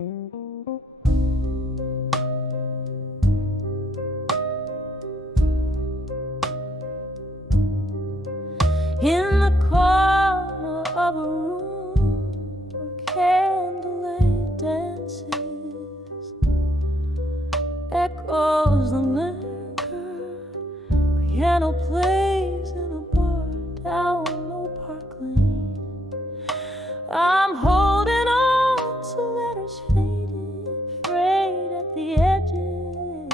In the corner of a room where candlelight dances, echoes the linger, piano plays in a bar down Old Park Lane. I'm holding on to letters faded, frayed at the edges,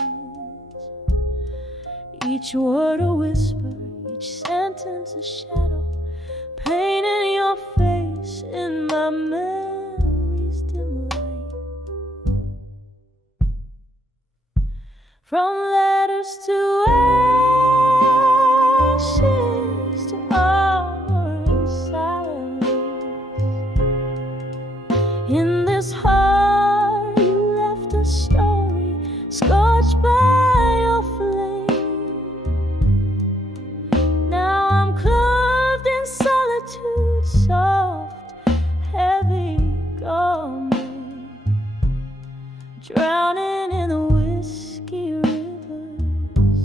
each word a whisper, each sentence a shadow, painting your face in my memory's dim light. From letters to ashes, to armor and silence, in this heart you left a story scorched by your flame. Now I'm clothed in solitude, soft, heavy garment, drowning in the whiskey rivers,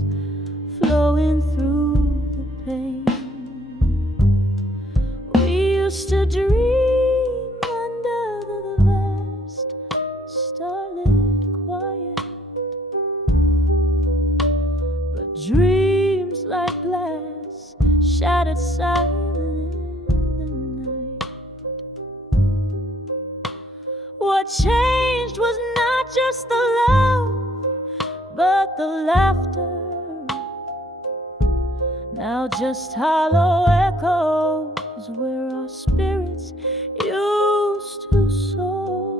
flowing through the pain. We used to dream under the vast starlit quiet, but dreams like glass shattered silent in the night. What changed was not just the love, but the laughter. Now just hollow echoes where our spirits used to soar.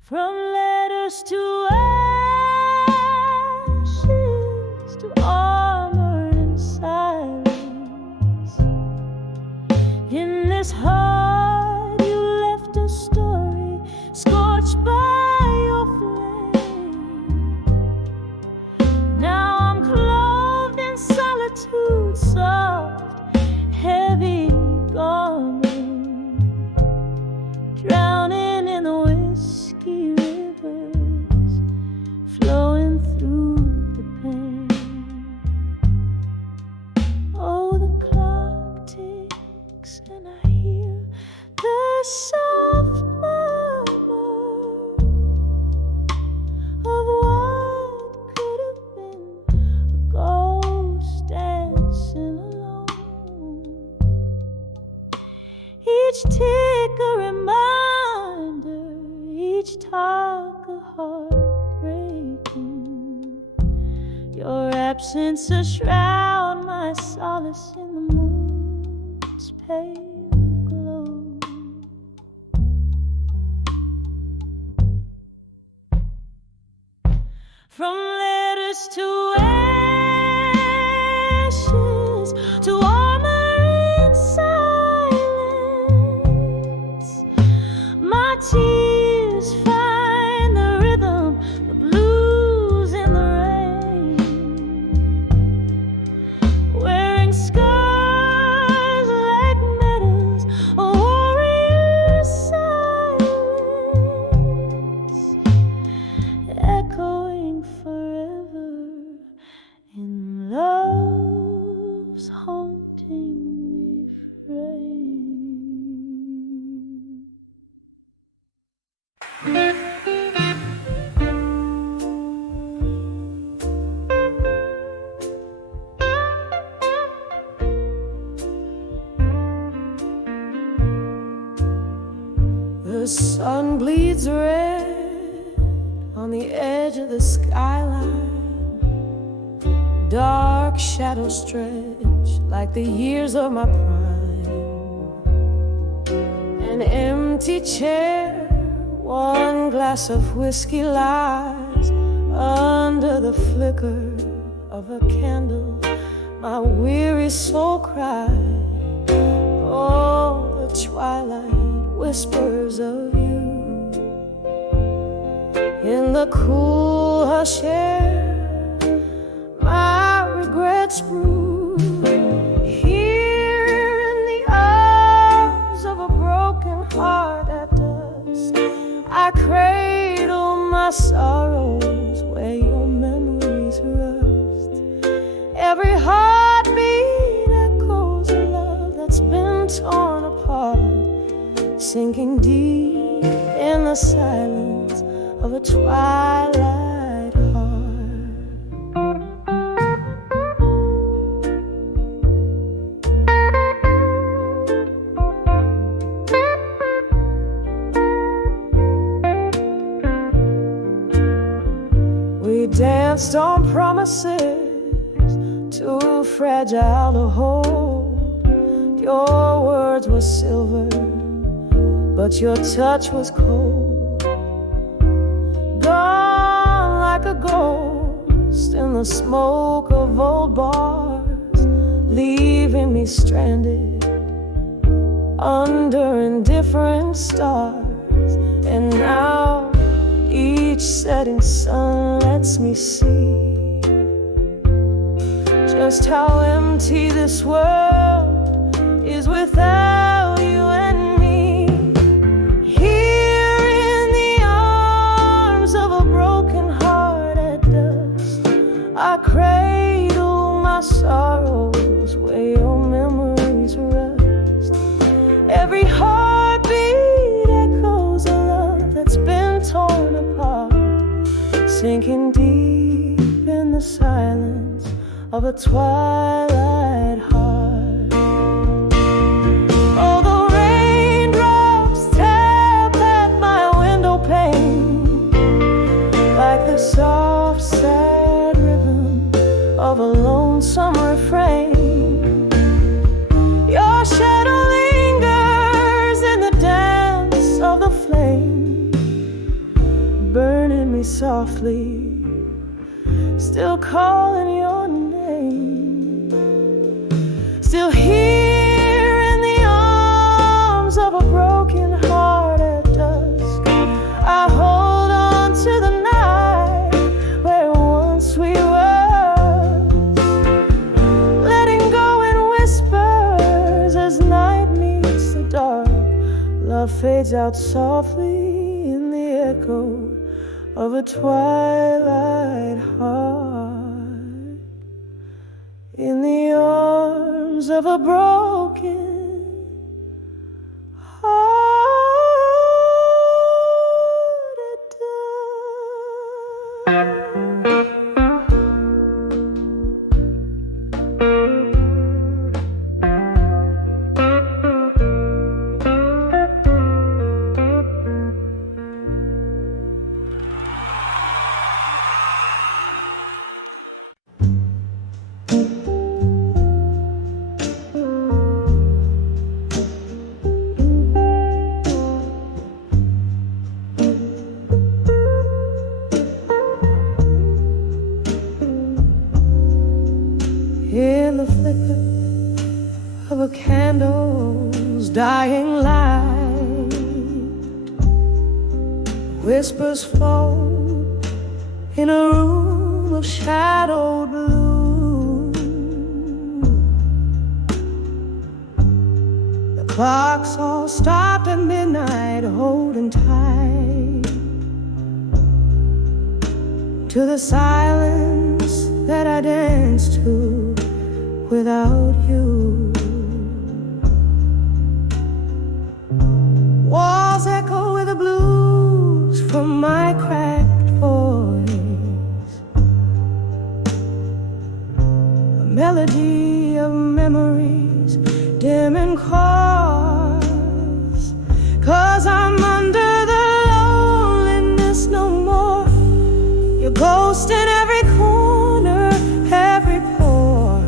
From letters to ashes, to armor and silence, in this heart you left a story scorched by your flame. Now I'm clothed in solitude, soft, heavy garment, drowning in the whiskey rivers, flowing through the pain. Oh, the clock ticks and I hear the soft murmur of what could have been a ghost dancing alone. Each tick a reminder, each talk a heartbreaking. Your absence a shroud, my solace in the moon's pale glow. From letters to ashes, to armor and silence, my tears find the rhythm, the blues in the rain. Wearing scars like medals, a warrior's silence, echoing forever in love's haunting refrain. The sun bleeds red on the edge of the skyline. Dark shadows stretch like the years of my prime. An empty chair, one glass of whiskey lies under the flicker of a candle. My weary soul cries. Oh, the twilight whispers of you. In the cool hush air, my regrets brew. Here in the sorrows where your memories rust. Every heartbeat echoes a love that's been torn apart, sinking deep in the silence of a twilight heart. We danced on promises too fragile to hold. Your words were silver, but your touch was cold. Gone like a ghost in the smoke of old bars, leaving me stranded under indifferent stars. And now each setting sun lets me see just how empty this world is without you and me. Here in the arms of a broken heart at dusk, I cradle my sorrows where your memories rust. Every heartbeat echoes a love that's been torn apart, sinking deep in the silence of a twilight heart. Oh, the raindrops tap at my window pane like the soft, sad rhythm of a lonesome refrain. Your shadow lingers in the dance of the flame, burning me softly, still calling your name. Still here in the arms of a broken heart at dusk, I hold on to the night where once we were, letting go in whispers as night meets the dark. Love fades out softly in the echo of a twilight heart, in the arms of a broken heart at dusk. In the flicker of a candle's dying light, whispers float in a room of shadowed blue. The clocks all stopped at midnight, holding tight to the silence that I danced to without you. Walls echo with the blues from my cracked voice, a melody of memories dim and coarse. 'Cause I'm under the loneliness no more, your ghost in every corner, every pore.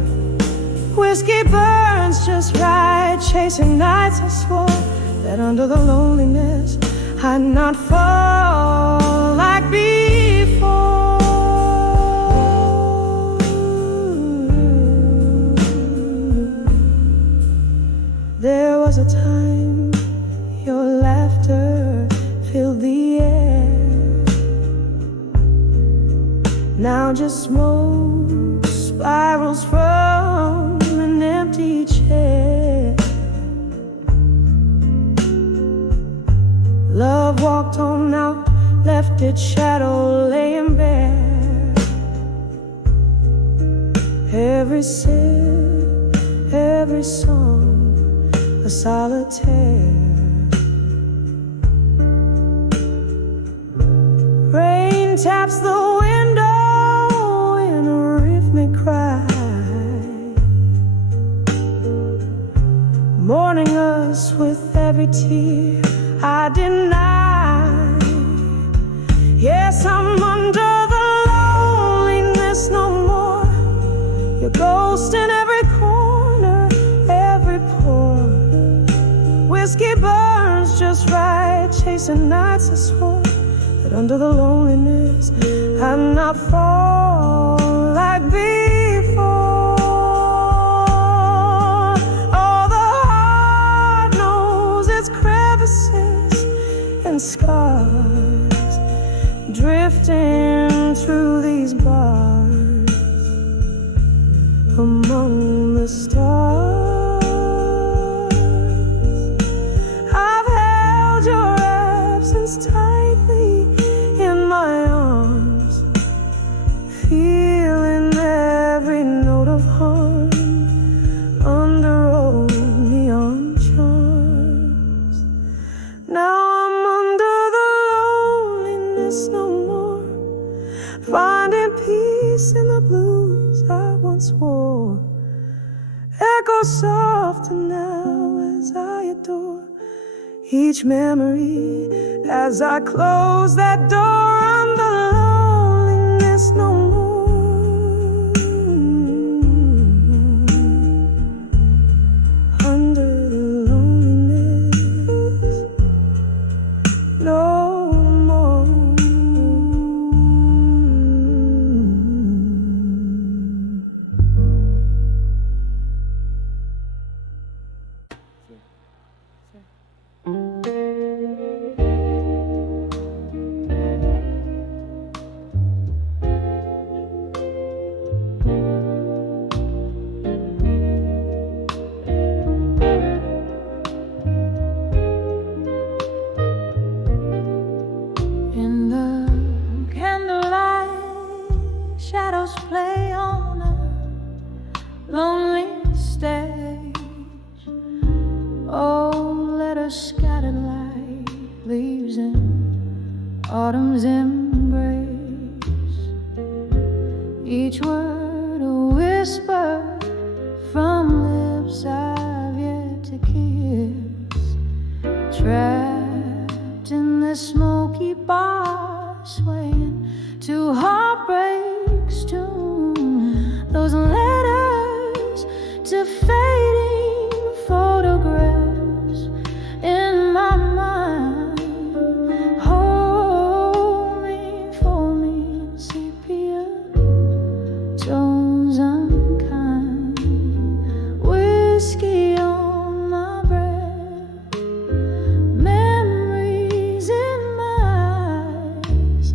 Whiskey burns just right, chasing nights I swore that under the loneliness I'd not fall like before. There was a time your laughter filled the air. Now just smoke spirals from an empty chair. Love walked on out left its shadow laying bare. Every sip, every song, a solitaire. Rain taps the window in a rhythmic cry, mourning us with every tear I deny. Yes, I'm under the loneliness no more. Your ghost in every corner, every pore. Whiskey burns just right, chasing nights I swore that under the loneliness I'd not fall like before. Oh, the heart knows its crevices and scars, drifting through these bars among the stars. I've held your absence tightly in my arms, feeling every note of harm under old neon charms. Now I'm under the loneliness no more, finding peace in the blues I once wore. Echo softer now as I adore each memory as I close that door. Under loneliness no more, under the loneliness no more. In the candlelight, shadows play on a lonely stage. Oh, let us scatter like leaves in autumn's embrace. Each word a whisper from lips I've yet to kiss. Trapped in this smoky bar, swaying to heartbreak's tune. Those letters to fading photographs in my mind. Hold me, fold me in sepia tones unkind. Whiskey on my breath, memories in my eyes,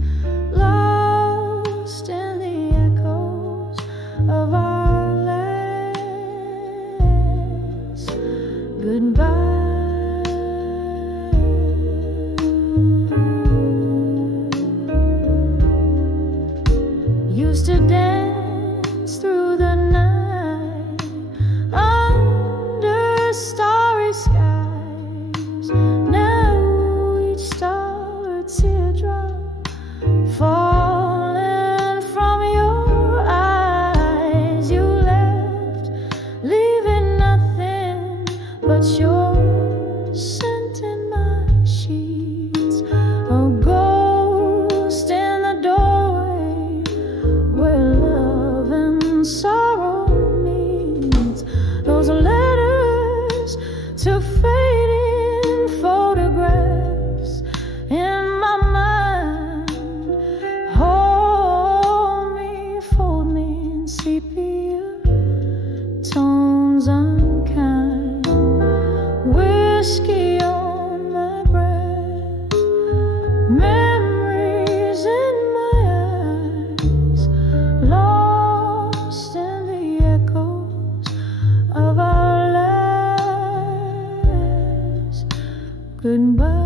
lost in the echoes of our last goodbye. Used to dance through the night under starry skies. Now each star a teardrop falling from your eyes. You left, leaving nothing but your scent in my sheets. A ghost in the doorway where love and sorrow meets. Those letters to fading photographs in my mind. Hold me, fold me in sepia tones unkind. Whiskey on my breath, memories in my eyes, lost in the echoes of our last goodbye.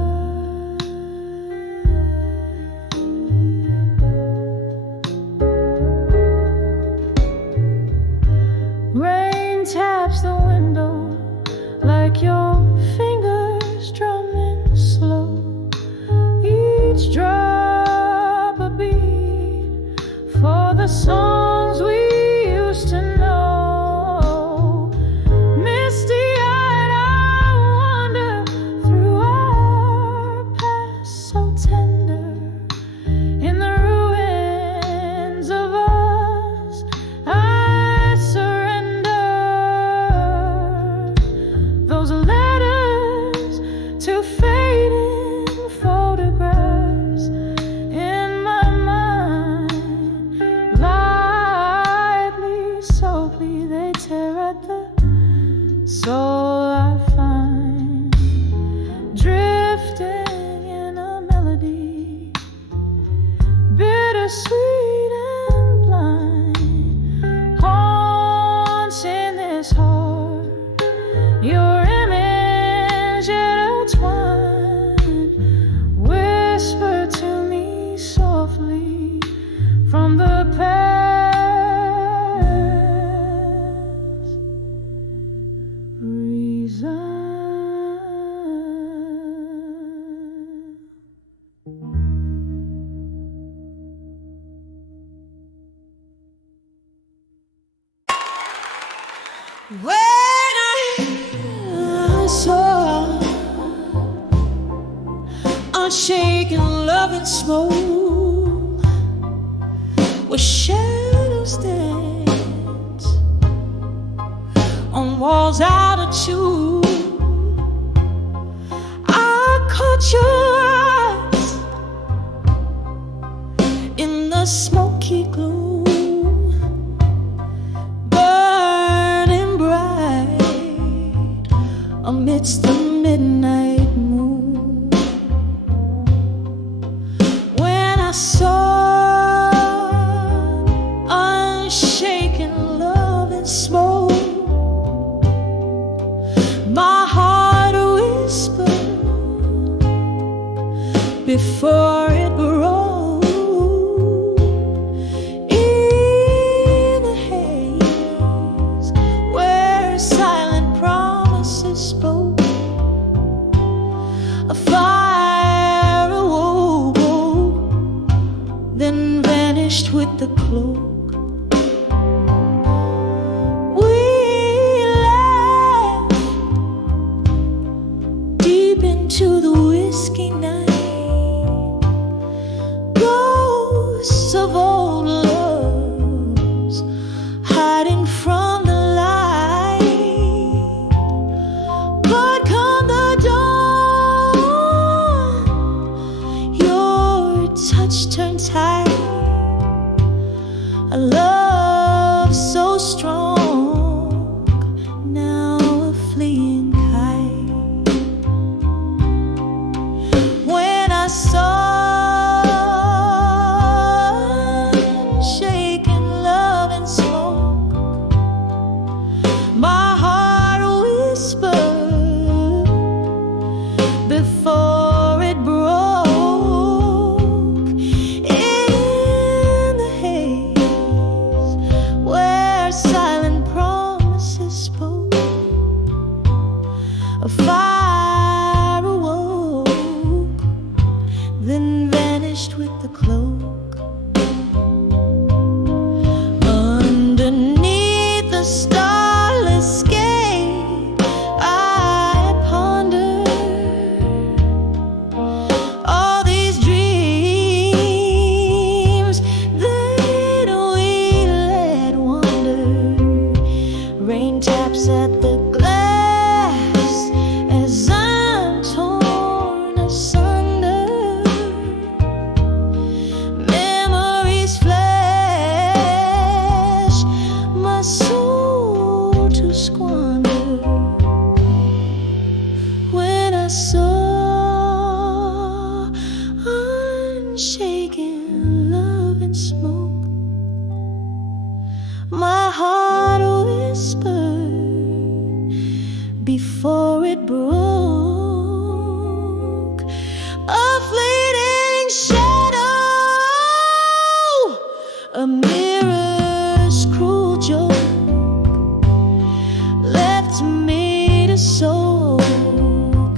I saw unshaken love and smoke, where shadows dance on walls out of tune. I caught your eyes in the smoky gloom, burning bright amidst the midnight moon. When I saw unshaken love and smoke, my heart whispered before it broke. In the haze where silent promises spoke, a fire awoke, then vanished with the cloak. We laughed deep into the whiskey night, ghosts of old loves hiding from the light. But come the dawn, your touch turned tight. A love so strong, now a fleeing kite. When I saw unshaken love and smoke, my heart whispered before it broke. In the haze where silent promises spoke, a fire awoke, then vanished with the cloak. Underneath the starless sky, I pondered all these dreams that we let wander. Rain taps at the glass as I'm torn asunder. Memories flash my soul to squander. When I saw unshaken love and smoke, my heart whispered before it broke. A fleeting shadow, a mirror's cruel joke, left me to soak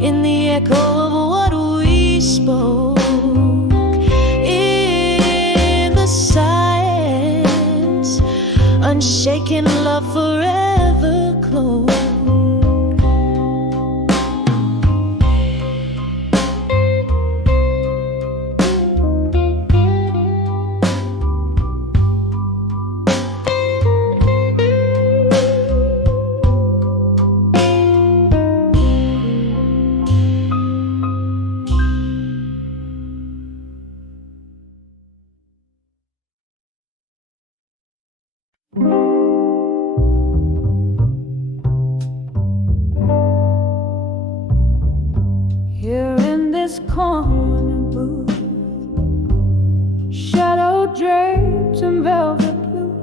in the echo of what we spoke. In the silence, unshaken love forever close. Here in this corner booth, shadow draped in velvet blue,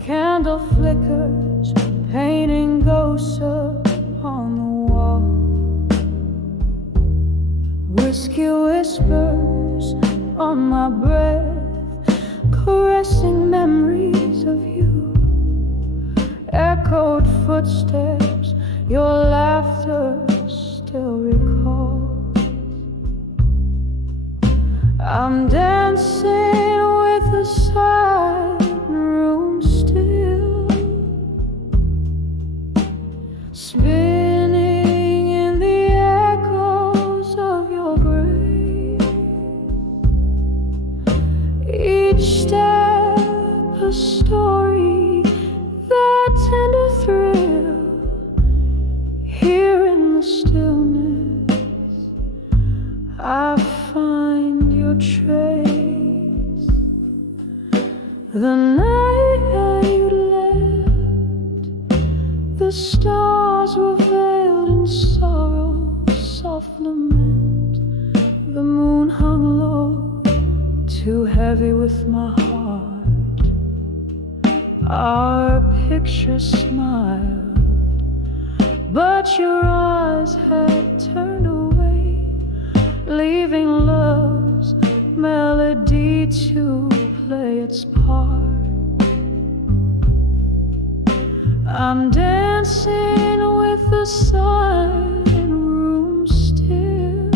candle flickers painting ghosts upon the wall. Whiskey whispers on my breath, caressing memories of you. Echoed footsteps, your laughter still recalls. I'm dancing with the silent room still, spinning in the echoes of your grave. Each step a story, that tender thrill. Here in the stillness I find your trace. The night you left, the stars were veiled in sorrow, soft lament. The moon hung low, too heavy with my heart. Our picture smiled, but your eyes had turned away, leaving love's melody to play its part. I'm dancing with the sun in room still,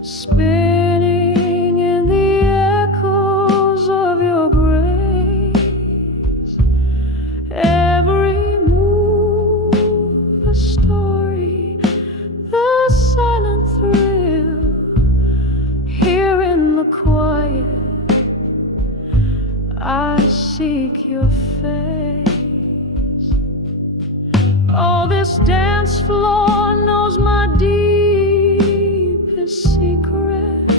spinning in the echoes of your grace. Every move a story, the silent thrill. Here in the quiet I seek your face. Oh, this dance floor knows my deepest secrets.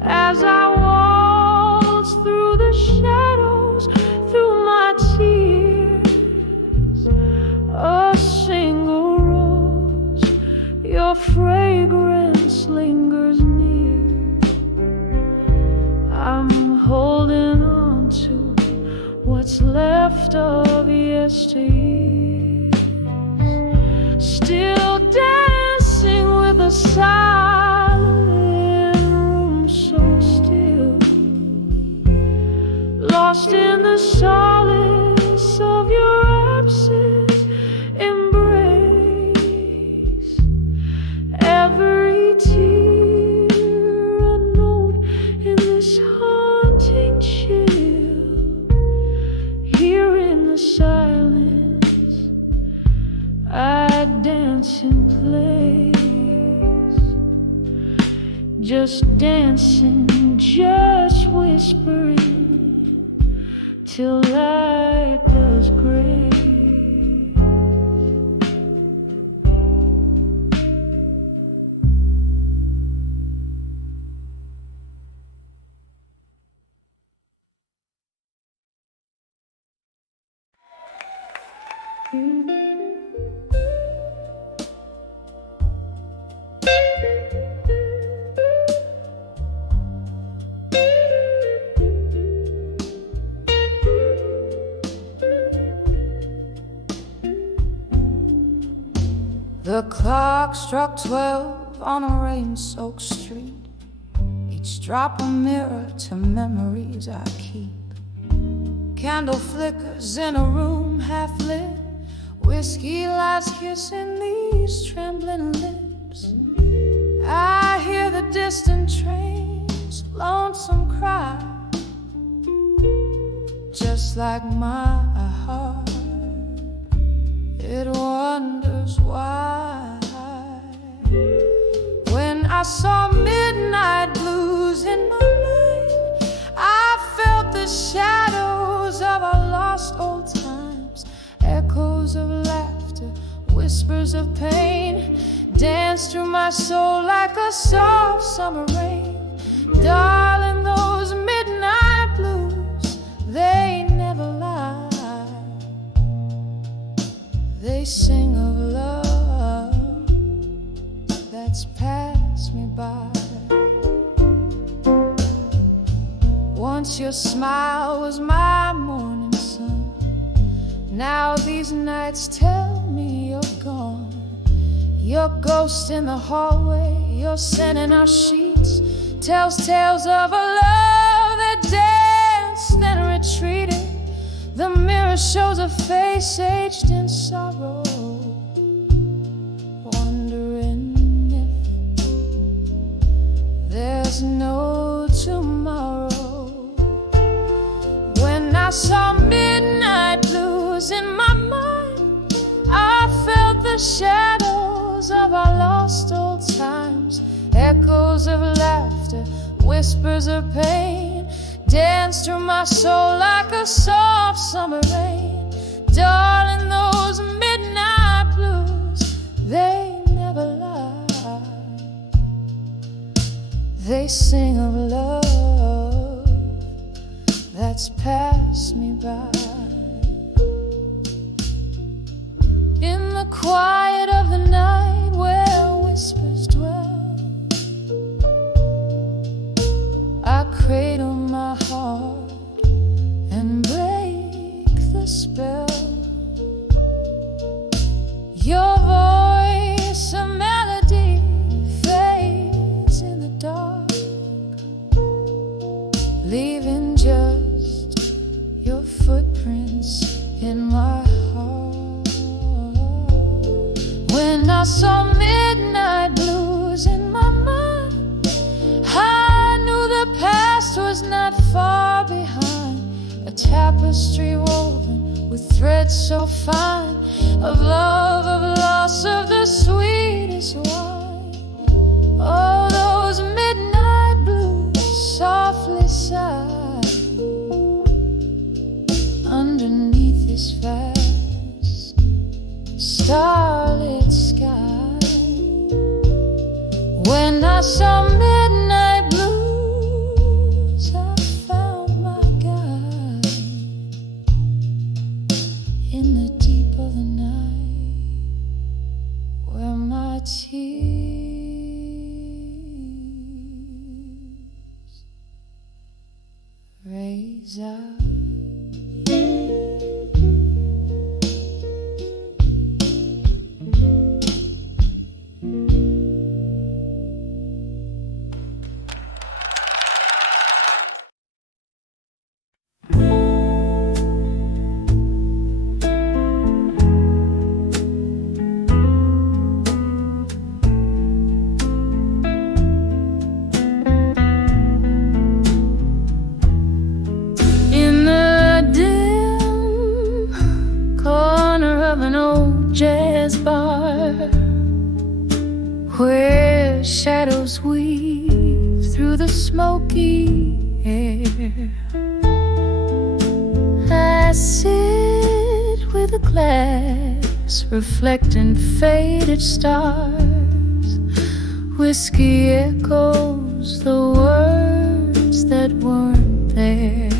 As I waltz through the shadows, through my tears, a single rose, your fragrance lingers near. I'm holding on to what's left of yesteryear, still dancing with a silent room so still, lost in the solace of your absence embrace. Every tear a note in this haunting chill. Here in the silence I dance in place, just dancing, just whispering till light does gray. The clock struck 12 on a rain-soaked street, each drop a mirror to memories I keep. Candle flickers in a room half lit, whiskey lies kissing these trembling lips. I hear the distant train's lonesome cry, just like my heart, it wonders why. When I saw midnight blues in my mind, I felt the shadows of our lost old times, echoes of laughter, whispers of pain, dance through my soul like a soft summer rain. Darling, those midnight blues, they never lie. They sing of love that's passed me by. Once your smile was my morning sun, now these nights tell me you're gone. Your ghost in the hallway, your scent in our sheets, tells tales of a love that danced then retreated. The mirror shows a face aged in sorrow, wondering if there's no tomorrow. When I saw midnight blue shadows of our lost old times, echoes of laughter, whispers of pain, dance through my soul like a soft summer rain. Darling, those midnight blues, they never lie. They sing of love that's passed me by. In the quiet of the night where whispers dwell, I cradle my heart and break the spell. Your voice, a melody, fades in the dark, leaving just your footprints in my heart. When I saw midnight blues in my mind, I knew the past was not far behind, a tapestry woven with threads so fine, of love, of loss, of the sweetest wine. Oh, those midnight blues softly sigh underneath this vast starlit sky. When I saw midnight blues, I found my guide in the deep of the night, where my tears raise up. Jazz bar where shadows weave through the smoky air, I sit with a glass reflecting faded stars. Whiskey echoes the words that weren't there,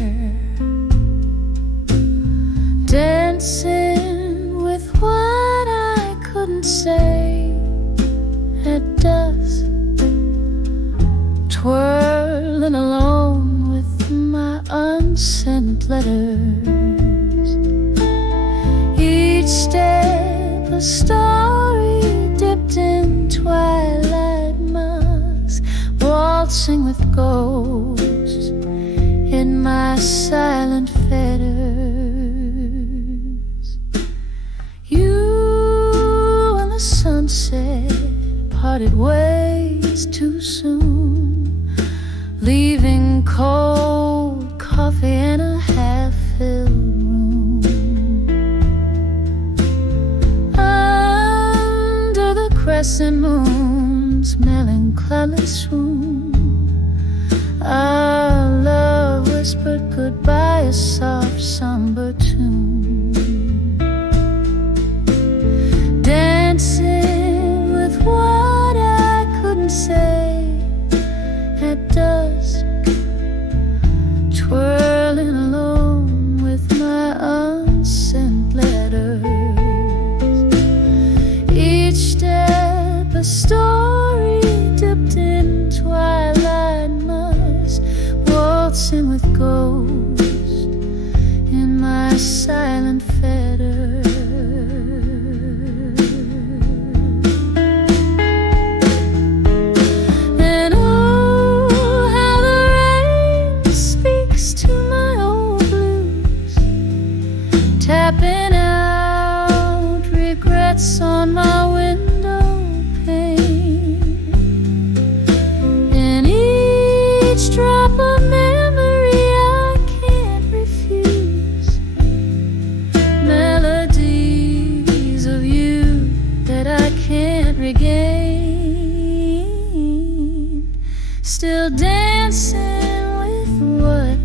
dancing with what I couldn't say at dusk, twirling alone with my unsent letters. Each step a story dipped in twilight musk, waltzing with ghosts in my silent fetters. Sunset parted ways too soon, leaving cold coffee in a half-filled room. Under the crescent moon's melancholy swoon, our love whispered goodbye, a soft somber tune. Dancing with what I couldn't say at dusk, twirling alone with my unsent letters. Each step a story dipped in twilight musk, waltzing with ghosts in my silent fetters. Tapping out regrets on my window pane. In each drop of memory I can't refuse, melodies of you that again, still dancing with what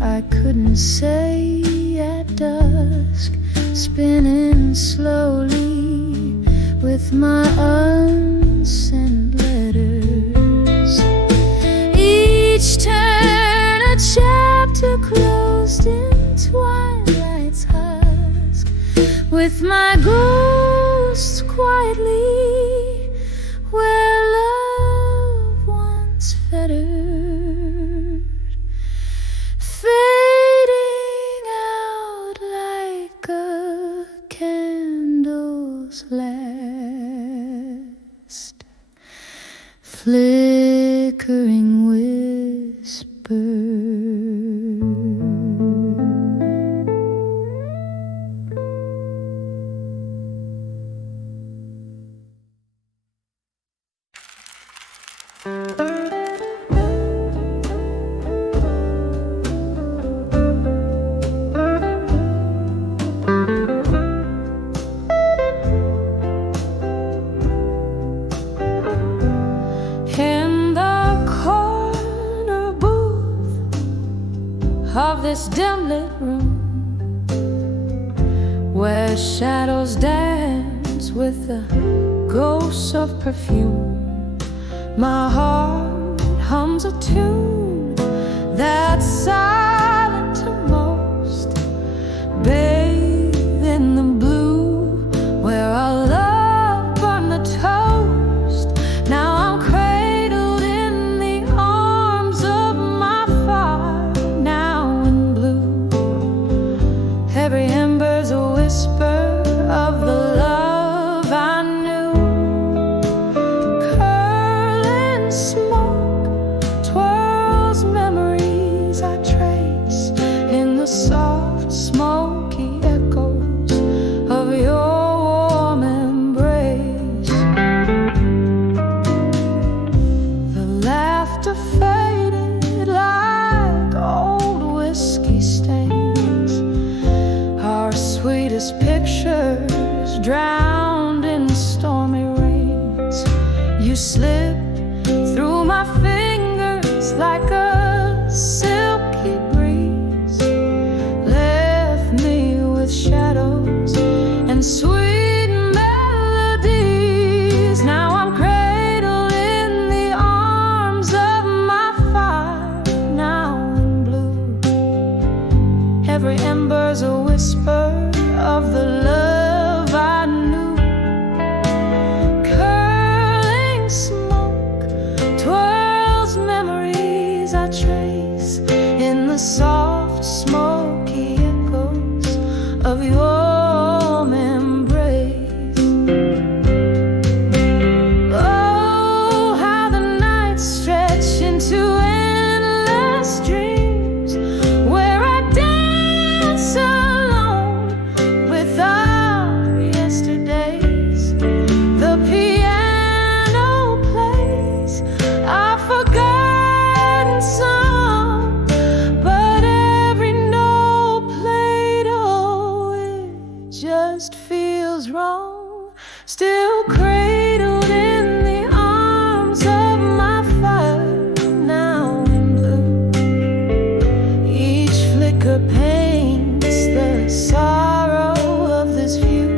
I couldn't say at dusk, spinning slowly with my unsent letters. Each turn a chapter closed in twilight's husk, with my ghosts quietly where love once fettered, fading out like a candle's last flickering whisper. Of this dim lit room, where shadows dance with the ghosts of perfume, my heart hums a tune that's silent to most, bathed in the blue where our love burned the toast. Now I'm cradled in the arms of my fire, now in blue. Every ember's a whisper of the love I knew. Curling smoke twirls memories I trace in the soft, smoky echoes of your warm embrace. The laughter faded like old whiskey stains, our sweetest pictures drowned in stormy rains. You slipped through my fingers like a silky breeze, left me with shadows and sweet melodies. Now I'm cradled in the arms of my fire, now in blue. Every ember's a whisper of the love I knew. Curling smoke twirls memories I trace in the soft, smoky echoes of your warm embrace. Oh, how the nights stretch into endless dreams, where I dance alone with our yesterdays. The piano plays our forgotten song, but every note played, oh, it just feels wrong. Still cradled in the arms of my fire, now in blue. Each flicker paints the sorrow of this view.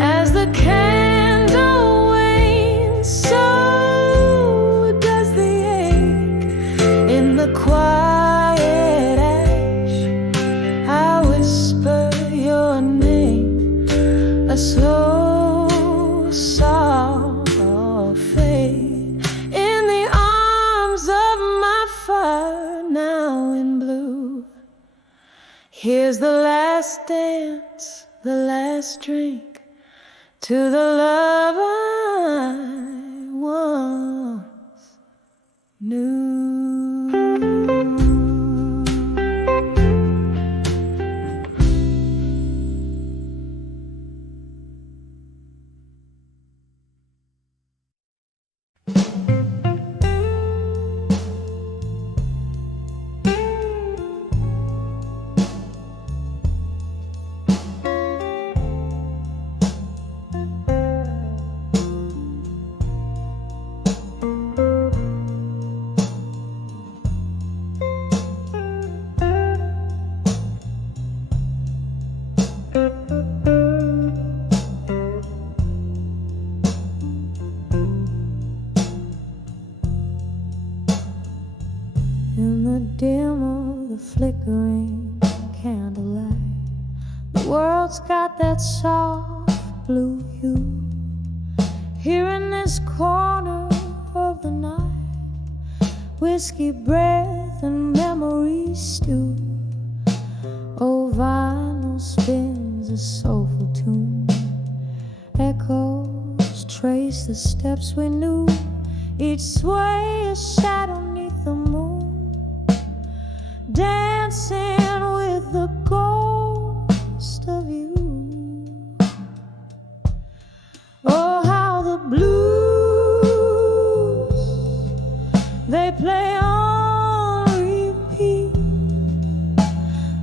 As the candle wanes, so does the ache in the quiet ash. I whisper your name, a slow, soft fade in the arms of my fire, now in blue. Here's the last dance, the last drink, to the love I once knew. The world's got that soft blue hue. Here in this corner of the night, whiskey breath and memories stew. Oh, vinyl spins a soulful tune. Echoes trace the steps we knew. Each sway a shadow neath the moon, dancing with the ghost of you. Oh, how the blues, they play on repeat.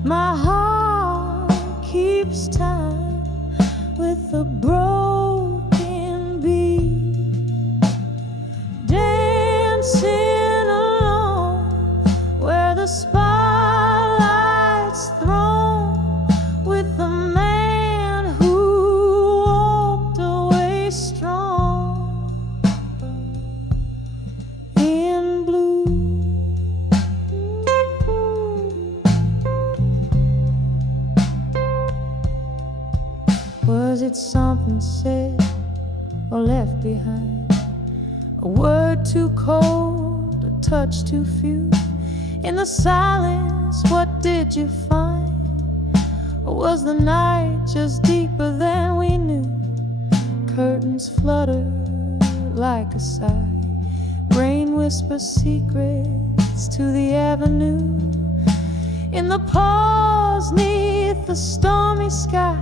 My heart keeps time with the broken beat, dancing alone where the spotlight's thrown, with the man who walked away strong in blue. Was it something said or left behind? A word too cold, a touch too few. In the silence, what did you find? Or was the night just deeper than we knew? Curtains flutter like a sigh. Rain whispers secrets to the avenue. In the pause neath the stormy sky,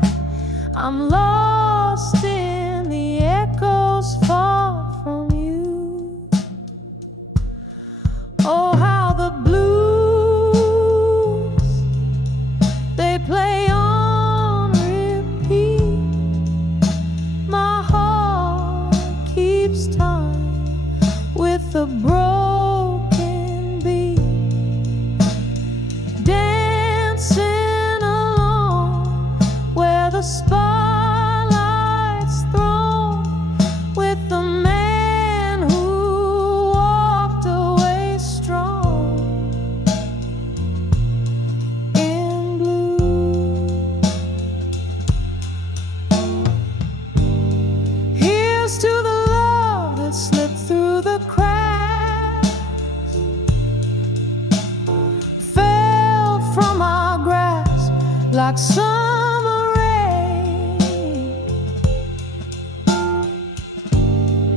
I'm lost in the echoes far from you. Oh, how the blues, they play on repeat. My heart keeps time with the broken beat, dancing along where the spotlight's thrown, with the man who walked away strong in blue. Here's to the love that slipped through the cracks, fell from our grasp like summer rain.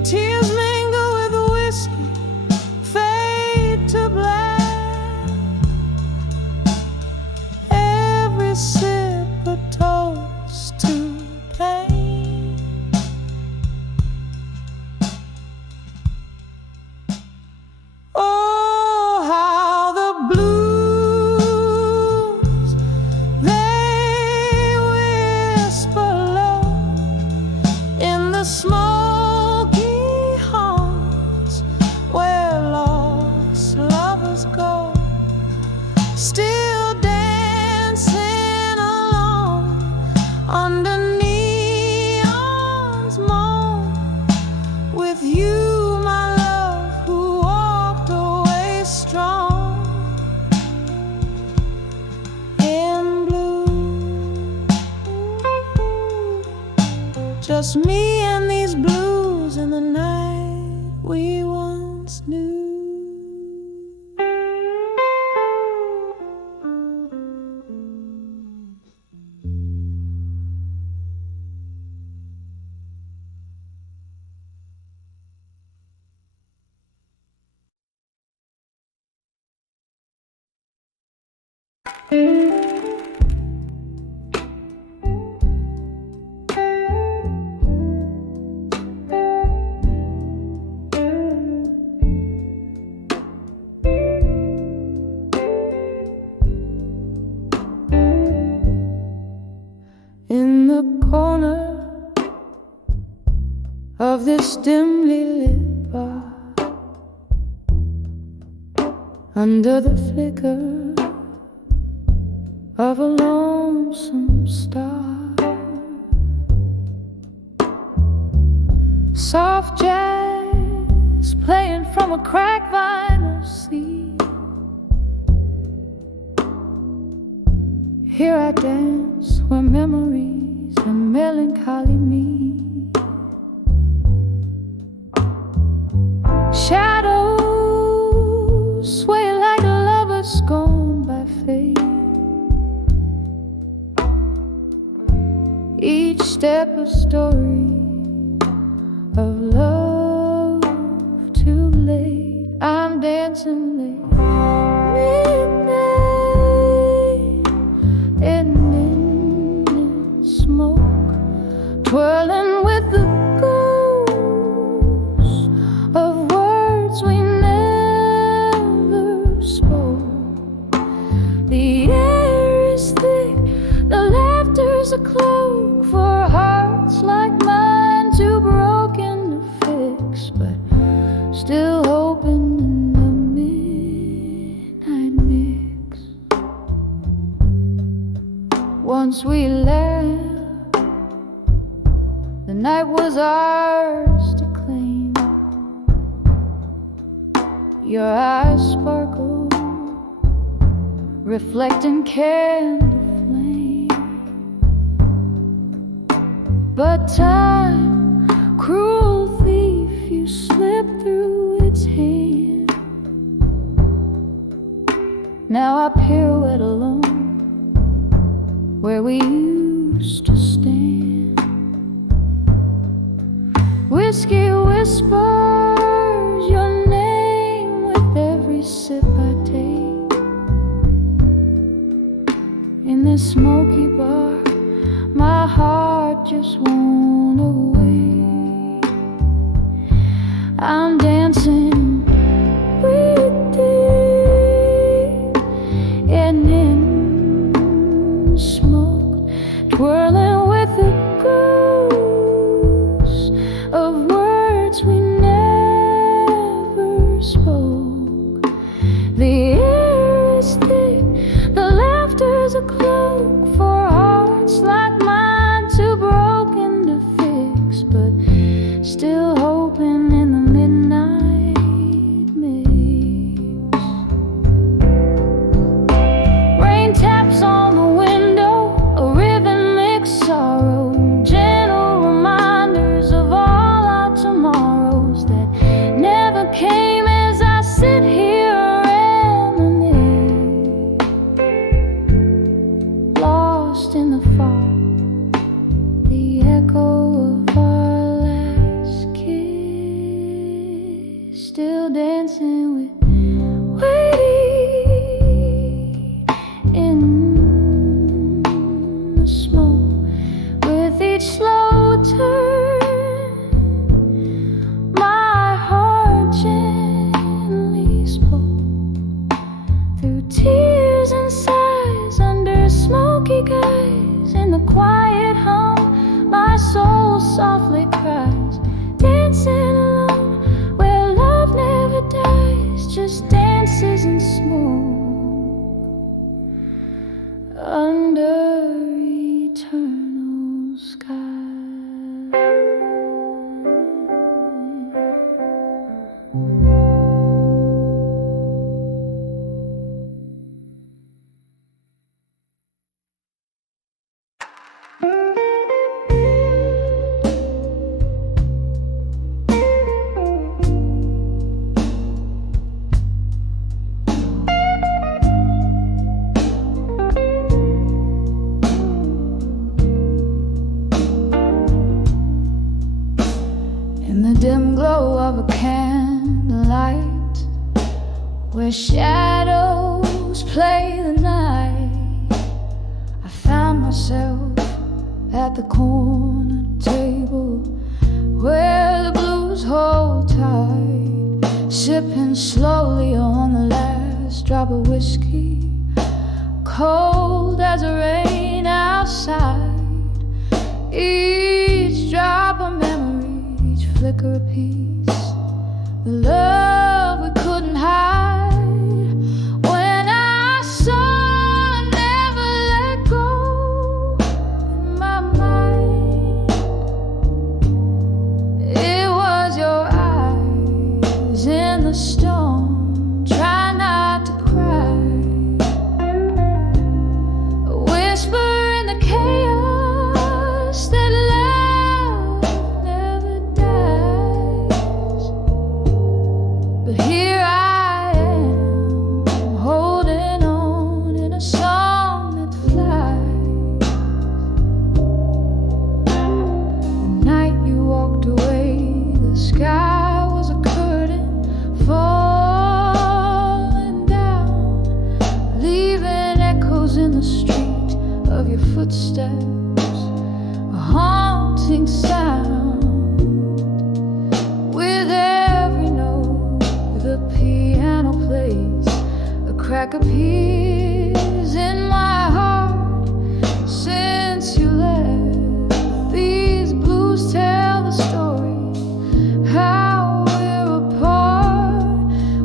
Tears mingle with the whiskey, fade to black. Every sip a toast to pain. Oh, how the blues, they whisper low in the smoky haunts where lost lovers go, still dancing alone under neon's moan, with you, my love, who walked away strong in blue. Just me and these blues in the night we once knew. In the corner of this dimly lit bar, under the flicker of a lonesome star, soft jazz playing from a cracked vinyl seat. Here I dance where memories and melancholy meet. Shadows sway like lovers scorned by fate. Each step a story of love too late. I'm dancing late. Midnight ending in smoke, twirling with the ghosts of words we never spoke. The air is thick, the laughter's a cloak for hearts like mine, too broken to fix, but still hoping in the midnight mix. Once we left, the night was ours to claim. Your eyes sparkle, reflecting candle flame. But time, cruel thief, you slip through its hand. Now I pirouette alone where we used to stand. Whiskey whispers your name with every sip I take. In this smoky bar, my heart just won't away. I'm dancing with it and in smoke, twirling with the ghosts of words we never spoke. The air is thick, the laughter's a cloak for hearts like mine, too broken to fix, but still hoping in the midnight mix. Rain taps on the window, a rhythmic sorrow, gentle reminders of all our tomorrows that never came as I sit here reminiscing. Lost in the fog, the echo of our last kiss, still dancing with waiting in the smoke. With each slow turn, my heart gently spoke. Through tears and sighs, under smoky skies, in the quiet hum, my soul softly cries. Dancing alone, where love never dies, just dances in smoke under eternal sky. In the dim glow of a candlelight, where shadows play the night, I found myself at the corner table where the blues hold tight, sipping slowly on the last drop of whiskey, cold as the rain outside. Each drop a memory, each flicker a piece, the love we couldn't hide. When I saw never let go in my mind, it was your eyes in the storm. Try not to cry. With footsteps, a haunting sound. With every note the piano plays, a crack appears in my heart. Since you left, these blues tell the story, how we're apart.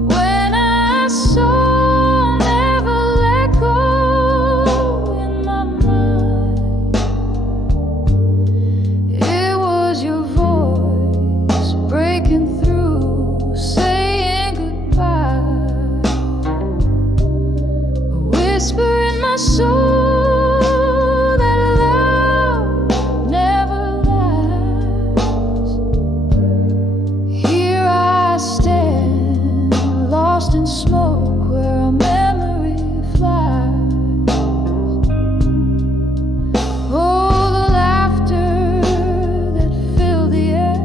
When I saw never let go in my mind, it was your voice breaking through, saying goodbye. A whisper in my soul that love never lies. Here I stand, lost in smoke, where our memory flies. Oh, the laughter that filled the air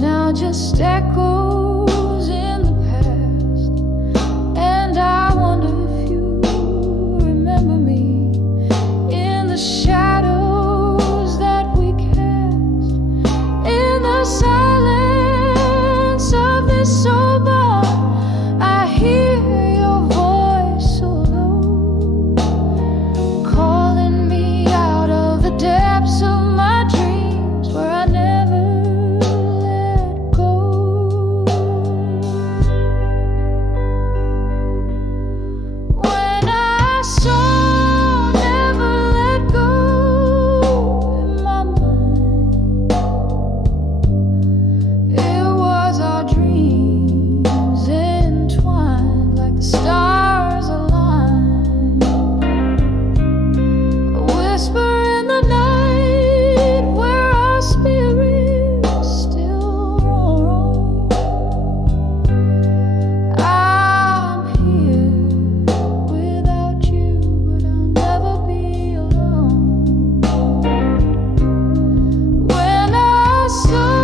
now just echoes in the past. And I wonder if you remember me in the shadows that we cast, in the silence of this soul bar. I hear your voice so low, calling me out of the depths of my dreams, where I never let go. When I saw never let go in my mind, it was our dreams entwined like the stars aligned. A whisper in the night where our spirits still roam. I'm here without you, but I'll never be alone. When I saw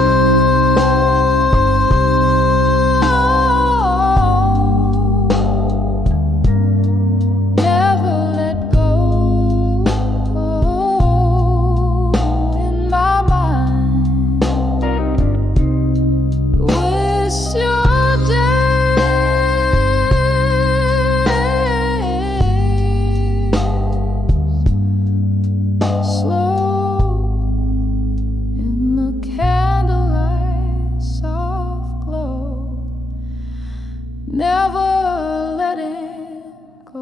never let go in my mind, was your days slow in the candlelight soft glow, never let it go.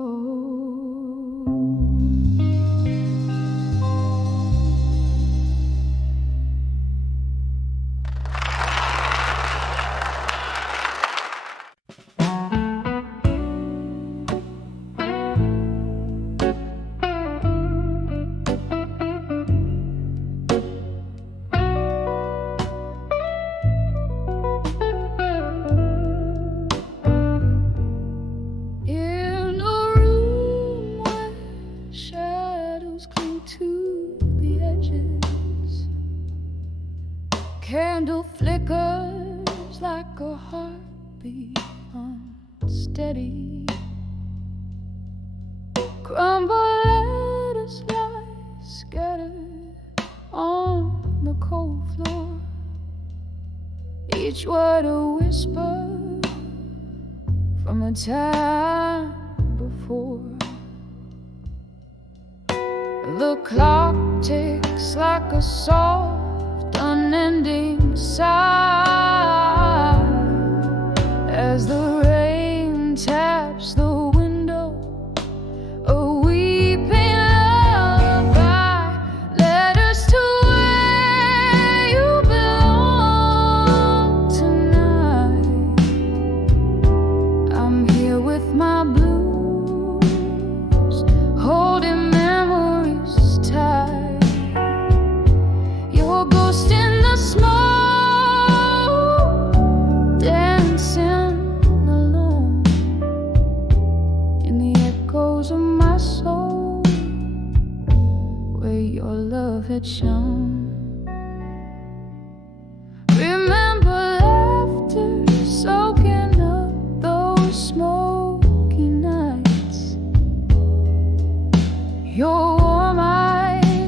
In a room where shadows cling to the edges, candle flickers like a heartbeat unsteady. Crumbled letters lie scattered on the cold floor, each word a whisper from a time before. The clock ticks like a soft, unending sigh as the rain taps the window, a weeping lullaby. Letters to where you belong tonight. I'm here with my blues, holding memories tight. Your ghost in the smoke, dancing alone in the echoes of my soul, where your love had shone. Remember laughter soaking up those smoky nights, your warm eyes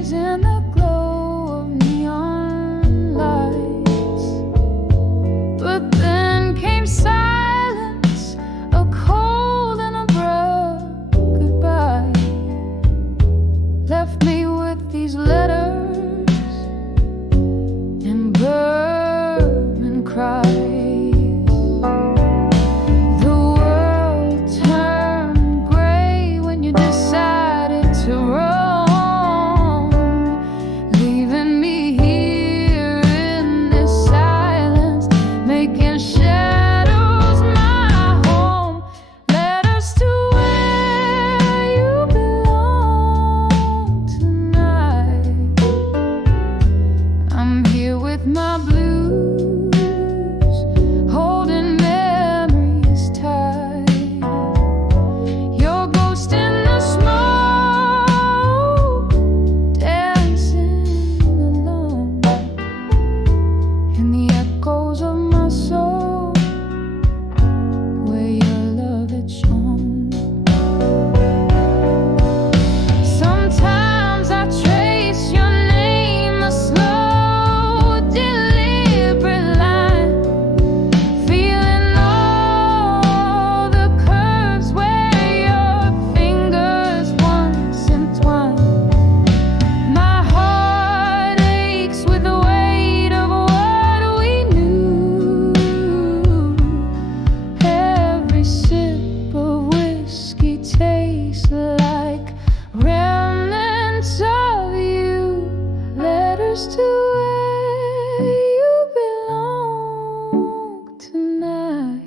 cries. The world turned gray when you decided to roam, leaving me here in this silence, making shadows my home. Letters to where you belong tonight. I'm here with my blues, holding memories tight. Your ghost in the smoke, dancing alone in the echoes of my soul, where your love had shone. Sometimes I trace your name, a slow, deliberate line, feeling all the curves where your fingers once entwined. My heart aches with the weight of what we knew. Every sip of whiskey tastes like remnants of you. Letters to where you belong tonight.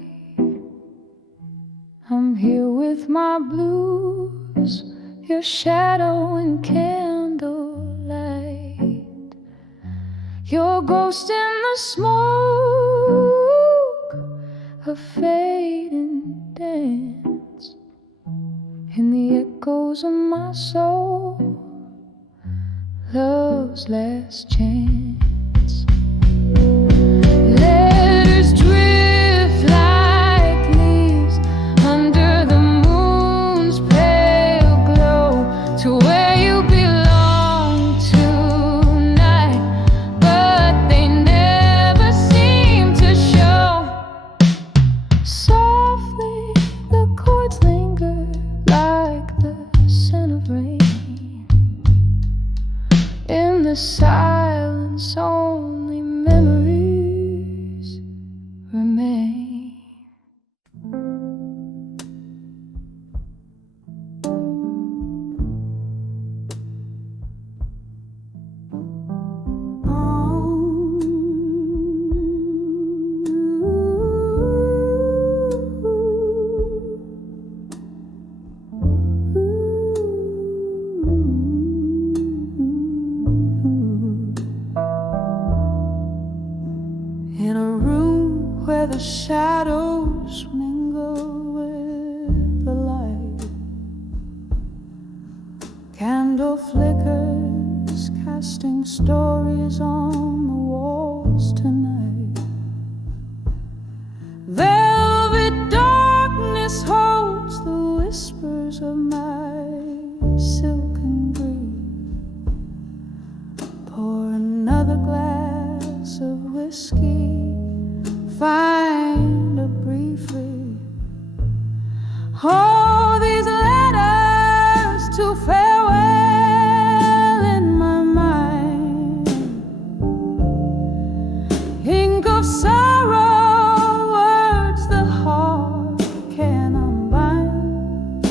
I'm here with my blues, your shadow and candlelight. Your ghost in the smoke, a fading dance in the echoes of my soul, love's last chance. Letters drift like leaves under the moon's pale glow to where you belong tonight, but they never seem to show. Softly the chords linger like the scent of rain. In the silence only memories remain. In a room where the shadows mingle with the light, candle flickers casting stories on the walls tonight. Velvet darkness holds the whispers of my silken grief. Pour another glass of whiskey, find a brief read. Oh, these letters to farewell in my mind, ink of sorrow, words the heart can unbind,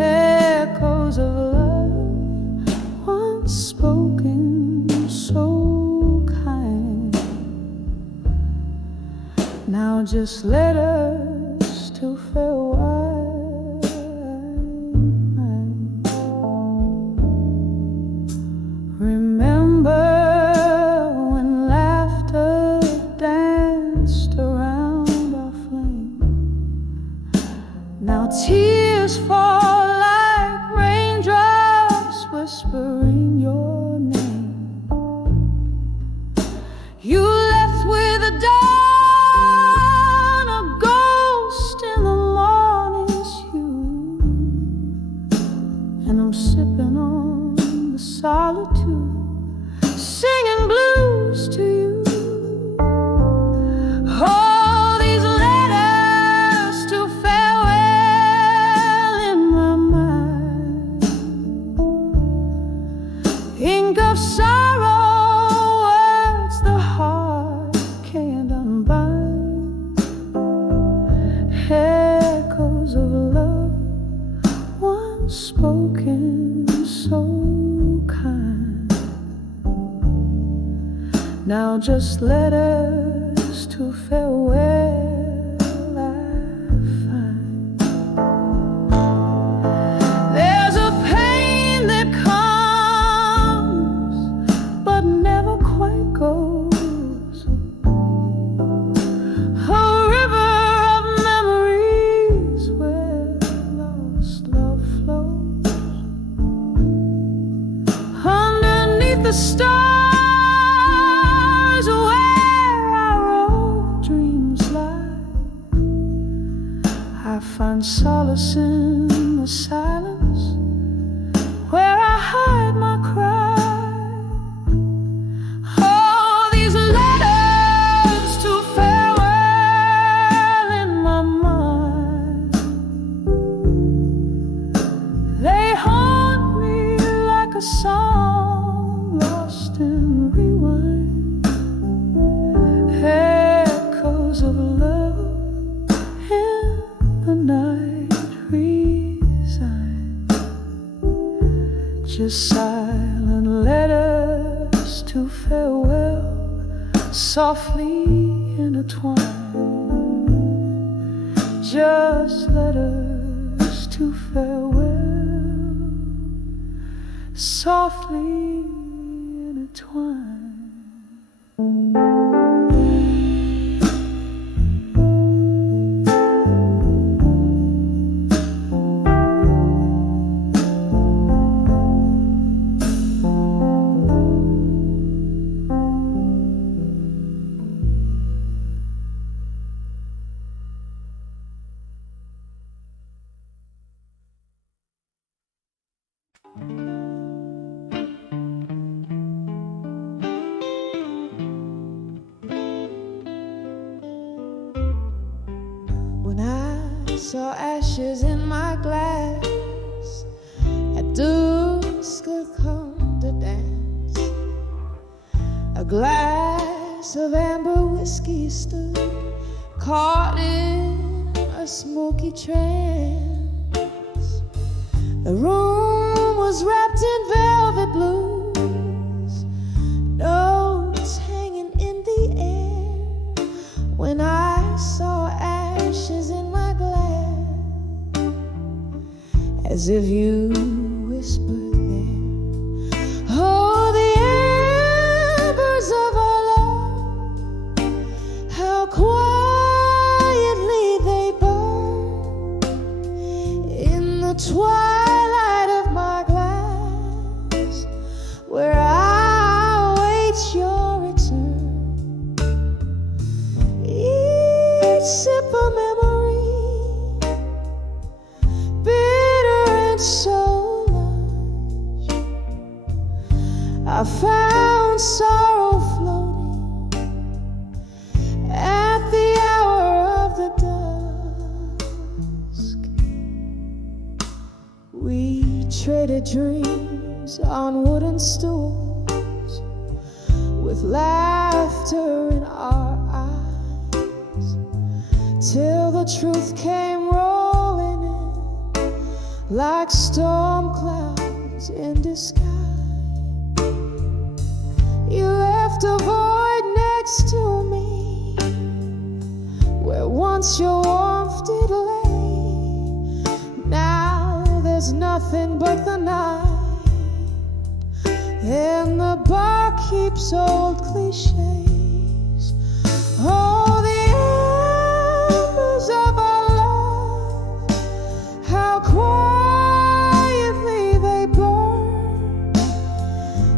echoes of love once spoken so kind. Now just letters to farewell. Remember when laughter danced around our flame. Now tears fall like raindrops whispering your name. You left with a dawn, a ghost in the morning. Now just letters to farewell I find. There's a pain that comes but never quite goes, a river of memories where lost love flows. Underneath the stars I find solace in the silence where I hide my cry. Oh, these letters to farewell in my mind, they haunt me like a song lost in rewind, echoes of love the night resigned, just silent letters to farewell, softly intertwined. Just letters to farewell, softly intertwined. Saw ashes in my glass, at dusk had come to dance. A glass of amber whiskey stood caught in a smoky trance. The room was wrapped in velvet blues, notes hanging in the air. When I saw ashes in my glass, as if you whispered there, oh, the embers of our love, how quietly they burn in the twilight of my glass, where I await your return. Each sip of memory, so much I found sorrow floating at the hour of the dusk. We traded dreams on wooden stools with laughter in our eyes, till the truth came rolling in like storm clouds in disguise. You left a void next to me, where once your warmth did lay. Now there's nothing but the night, and the bar keeps old cliches. Oh, the embers of our love, how quietly they burn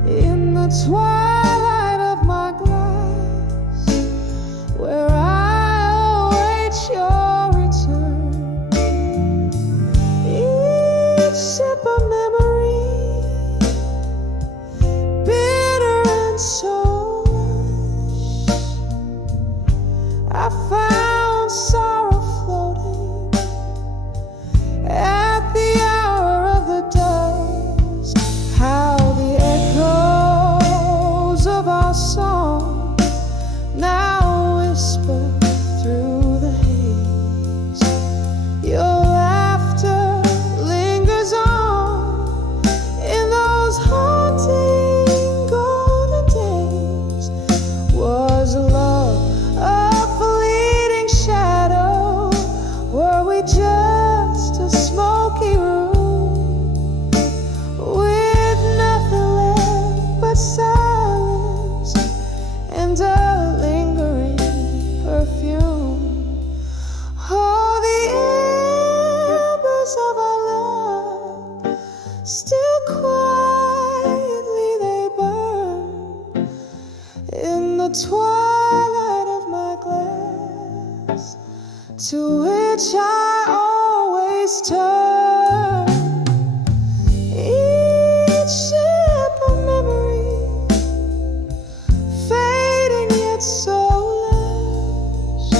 in the twilight of my glass, where I await your return. Each sip of memory, bitter and so lush, I found sorrow floating at the hour of the dusk. How the echoes of our song now whisper through the haze. Your laughter lingers on in those haunting golden days. twilight of my glass, to which I always turn. Each sip of memory, fading yet so lush,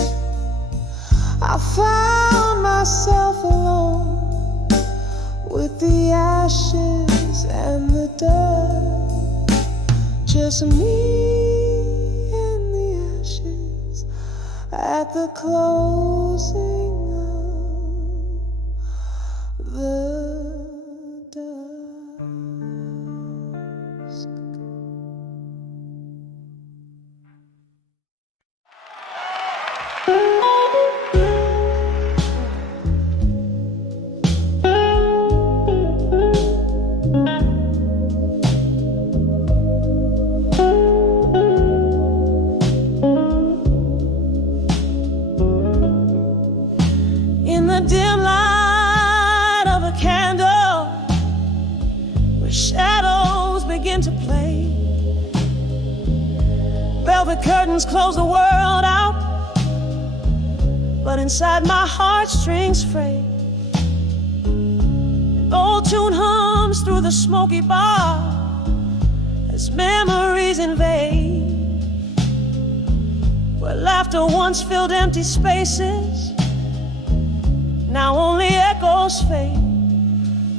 I found myself alone with the ashes and the dust. Just me and the ashes at the closing of the dusk. In the dim light of a candle, where shadows begin to play, velvet curtains close the world out, but inside my heartstrings fray. An old tune hums through the smoky bar as memories invade, where laughter once filled empty spaces now only echoes fade.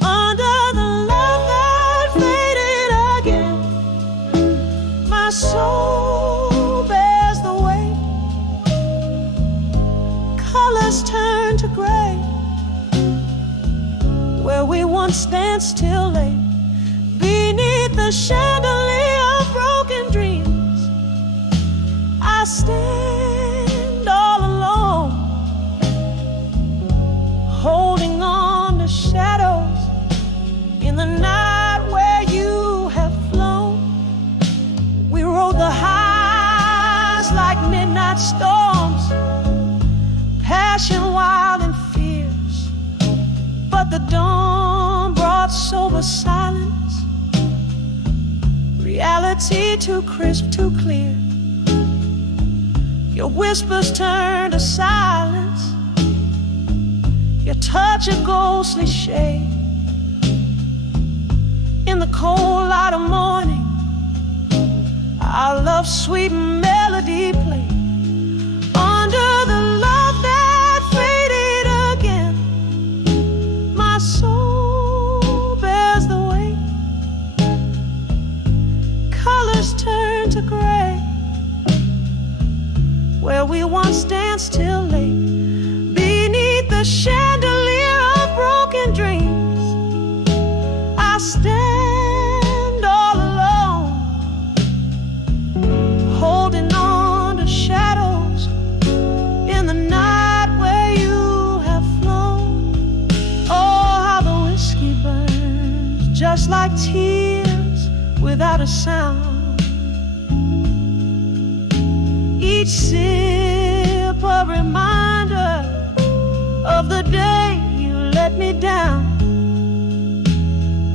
Under the love that faded again, my soul bears the weight. Colors turn to gray, where we once danced till late. Beneath the chandelier of broken dreams, I stand all alone, holding on to shadows in the night where you have flown. We rode the highs like midnight storms, passion wild and fierce, but the dawn brought sober silence, reality too crisp, too clear. Your whispers turn to silence, your touch a ghostly shade. In the cold light of morning, our love's sweet melody played. Under the love that faded again, my soul bears the weight. Colors turn to gray, where we once danced till late. Beneath the chandelier of broken dreams, I stand all alone, holding on to shadows in the night where you have flown. Oh, how the whiskey burns, just like tears without a sound. Each sip a reminder of the day you let me down.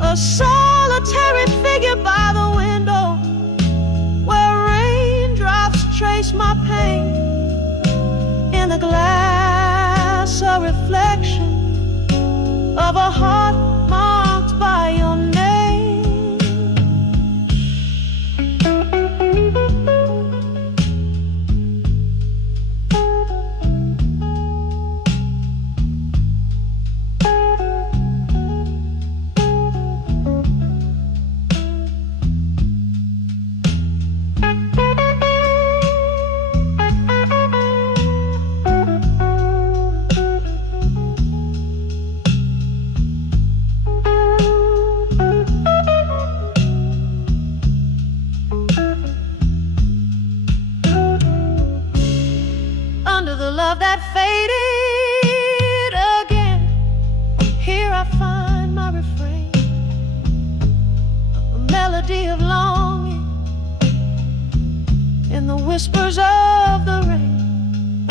A solitary figure by the window, where raindrops trace my pain. In the glass, a reflection of a heart marked by your name. Love that faded again, here I find my refrain, a melody of longing in the whispers of the rain.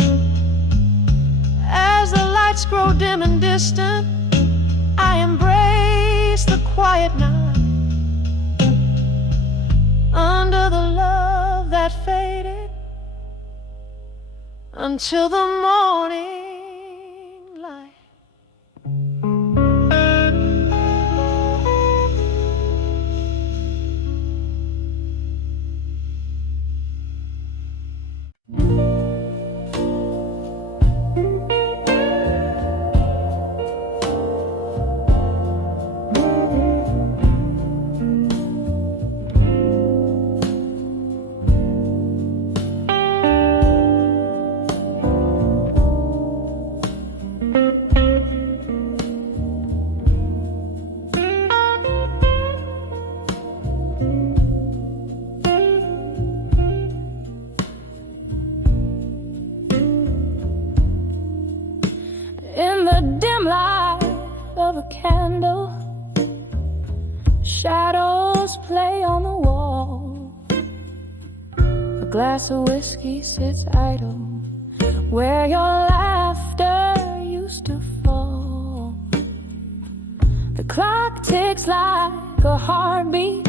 As the lights grow dim and distant, I embrace the quiet night under the love that faded until the morning light. In the dim light of a candle, shadows play on the wall. A glass of whiskey sits idle where your laughter used to fall. The clock ticks like a heartbeat,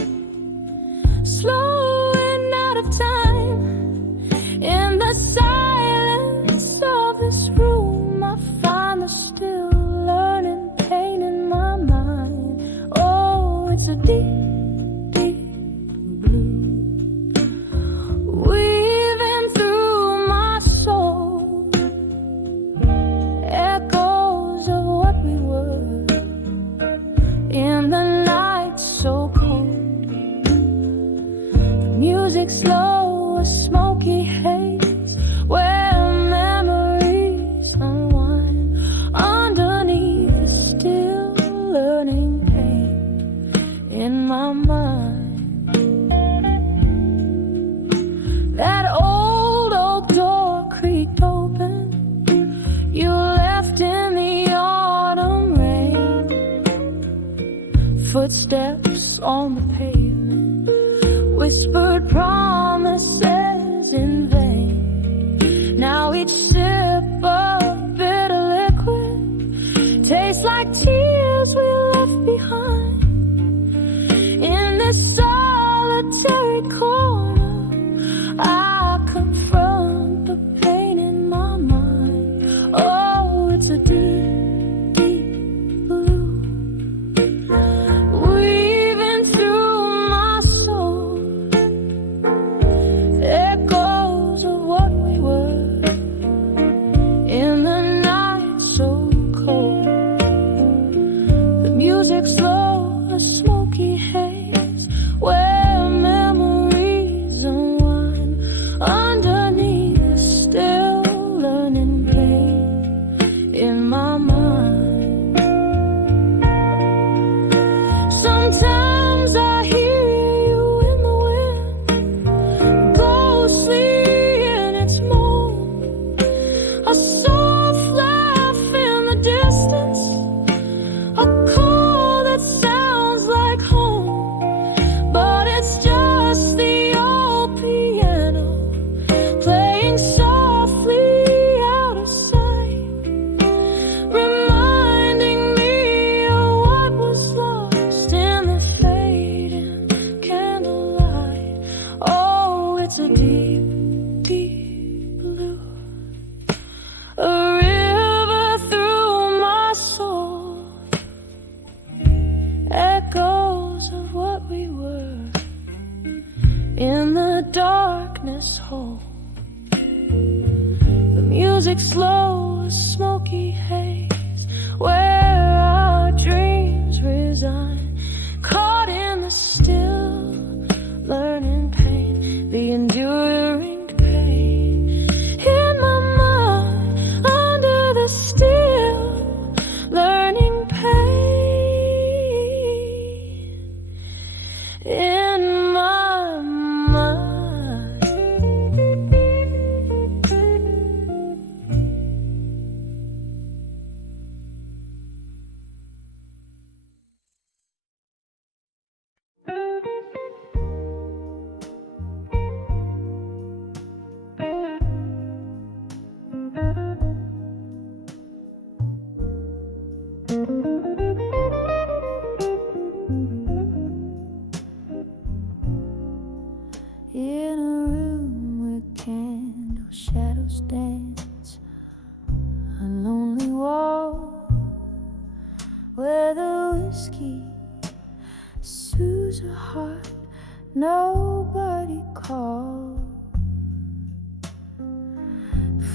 slowing out of time. In the silence of this room, I find the still learning pain in my mind. Oh, it's a deep, deep blue, weaving through my soul, echoes of what we were in the night so cold. The music slow, a smoky haze where memories unwind underneath the still learning pain in my mind. That old oak door creaked open, you left in the autumn rain. Footsteps on the pavement, whispered promises in vain. Now each sip of bitter liquid tastes like tears we left behind. In this solitary corner, I confront the pain in my mind. Oh, it's a deep, deep blue, weaving through my soul, echoes of what we were in the night so cold. The music slow, a smoky haze where memories unwind underneath the still learning pain in my mind. Sometimes I hear you in the wind, ghostly in its moan, a soft laugh in the distance, a call that sounds like home. But it's just the old piano playing softly out of sight, reminding me of what was lost in the fading candlelight. Oh, it's a deep, deep blue, a river through my soul, echoes of what we were in the darkness whole. The music slow, a smoky haze where our dreams resign, caught in the still learning pain, the enduring pain in my mind under the still learning pain in my mind. In a room where candle shadows dance,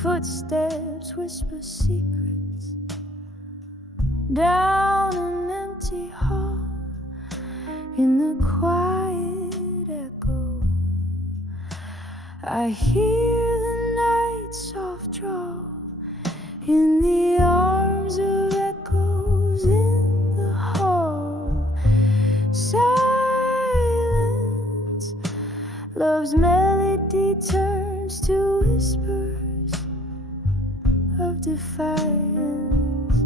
Footsteps whisper secrets down an empty hall. In the quiet echo, I hear the night's soft drawl. In the arms of echoes in the hall, silence, love's melody turns to whispers of defiance,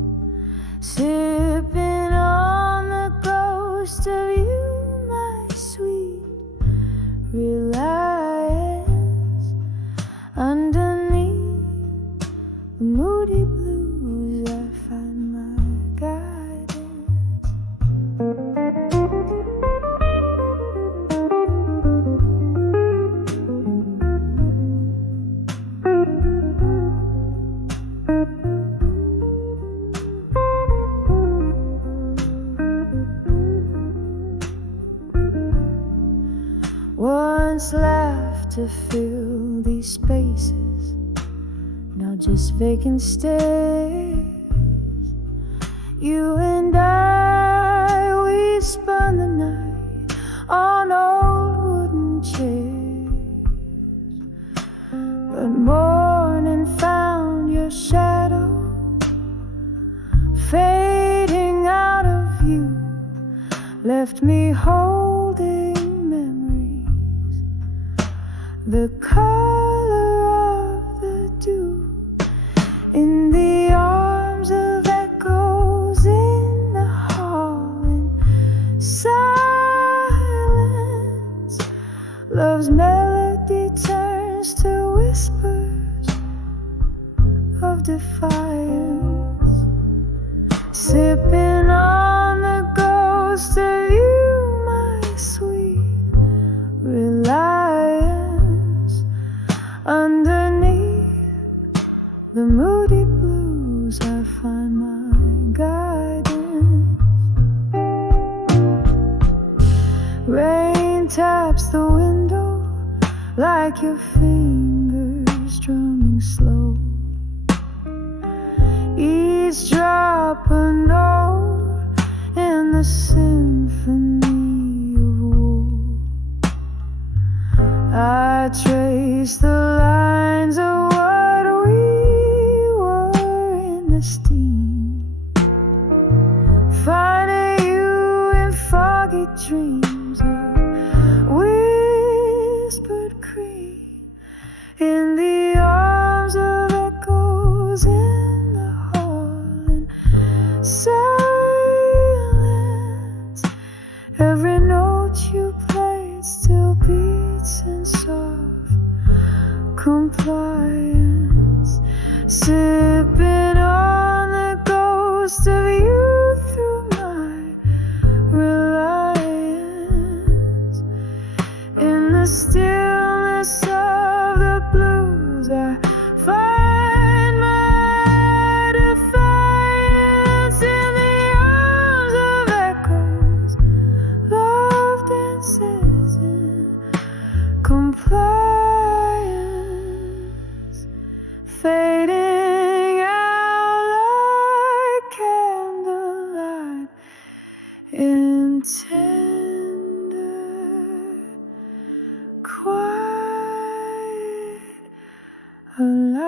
sipping on the ghost of you, my sweet reliance. Underneath the moody blues, I find my guidance. Once laughed to fill these spaces, now just vacant stares. You and I, we spun the night on old wooden chairs, but morning found your shadow fading out of view, left me holding the color of the dew in the arms of echoes in the hall. In silence, love's melody turns to whispers of defiance, sipping on the ghost of you, my sweet reliance. Underneath the moody blues, I find my guidance. Rain taps the window like your fingers strumming slow. Each drop a note in the symphony of woe. I trace the lines of what we were in the steam, finding you in foggy dreams of whispered cream in the arms of echoes in the hall. In silence, every note you played still beats in soft compliance, sipping on the ghost of you through my reliance. In the stillness of the blues, I find my defiance. In the arms of echoes, love dances in compliance, fading out like candlelight in tender, quiet alliance.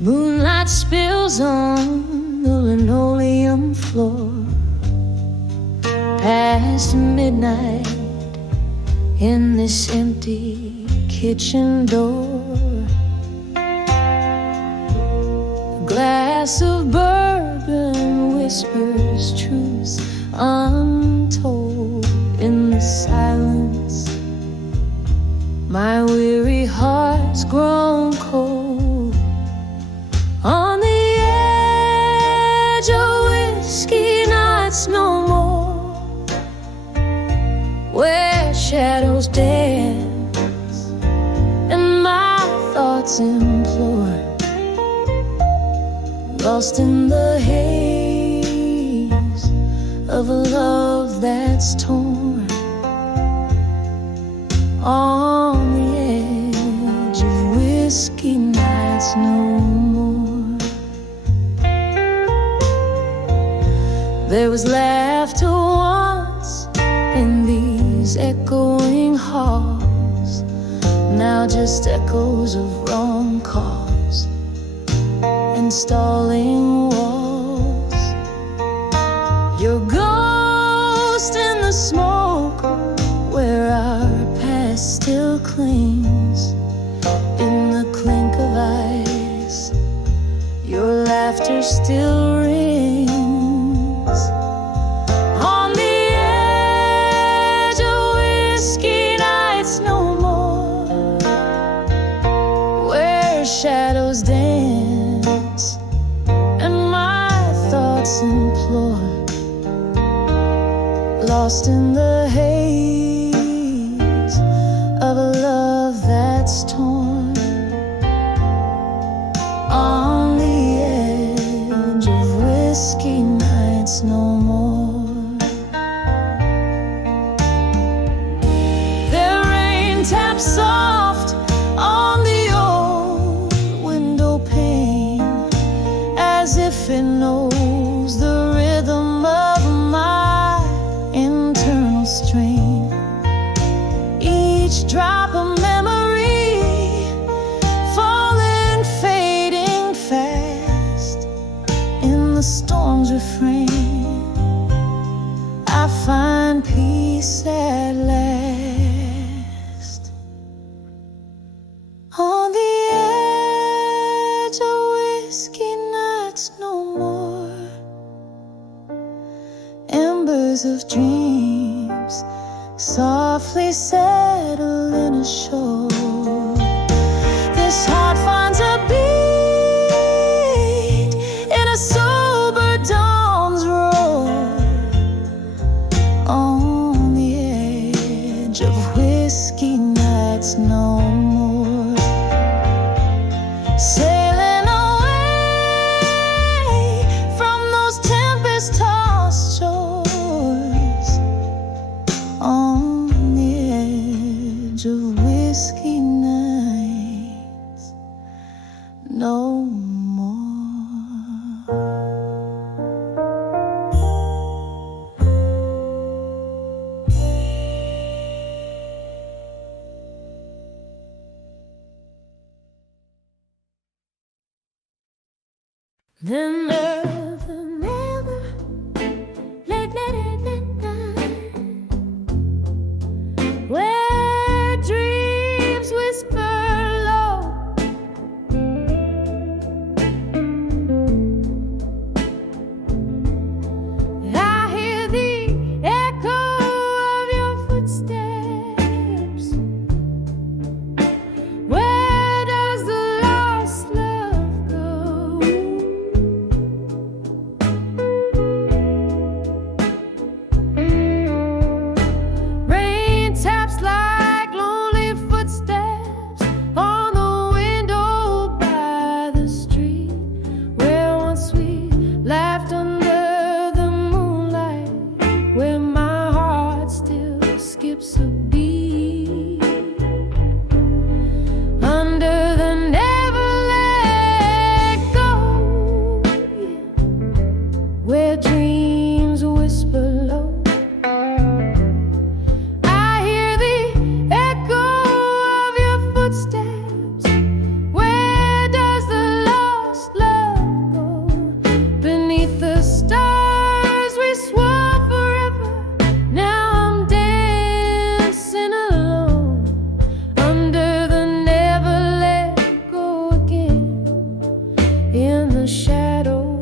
Moonlight spills on the linoleum floor past midnight in this empty kitchen door. A glass of bourbon whispers truths untold in the silence. My weary heart's grown cold on the edge of hearts implore, lost in the haze of a love that's torn, on the edge of whiskey nights no more. There was laughter once in these echoing halls, now just echoes of wrong calls and stalling walls. Your ghost in the smoke where our past still clings, in the clink of ice your laughter still rings. On the edge of whiskey nights no more, where shadows dance and my thoughts implore, lost in the haze of a love that's torn, on the edge of whiskey nights no more. Their rain taps soft on the old window pane, as if it knows the rhythm of my internal strain. Each drop of memory falling, fading fast in the storm's refrain. I find peace at last. On the edge of whiskey nights no more, embers of dreams softly settling ashore. This heart finds a beat in a sober dawn's roar, on the edge of whiskey nights no more, sailing away from those tempest-tossed shores, on the edge of whiskey nights no more. Then earth and never late at night, where dreams whisper low, I hear the echo of your footsteps. Where does the lost love go? Rain taps like lonely footsteps on the window by the street, where once we laughed under the moonlight, where my heart still skips a beat, under the never let go, yeah, where dreams whisper low. I hear the echo of your footsteps. Where does the lost love go? Beneath the stars we swore forever. Now I'm dancing alone, under the never let go again, in the shadows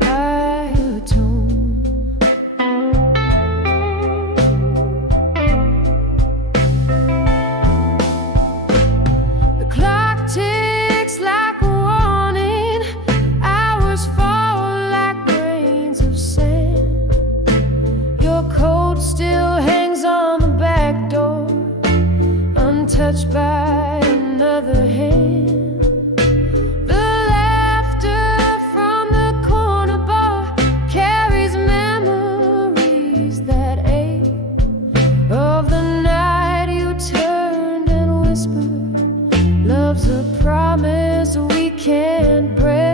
I atone. The clock ticks like a warning, hours fall like grains of sand. Your coat still hangs on the back door, untouched by other hand, the laughter from the corner bar carries memories that ache of the night you turned and whispered, love's a promise we can't break.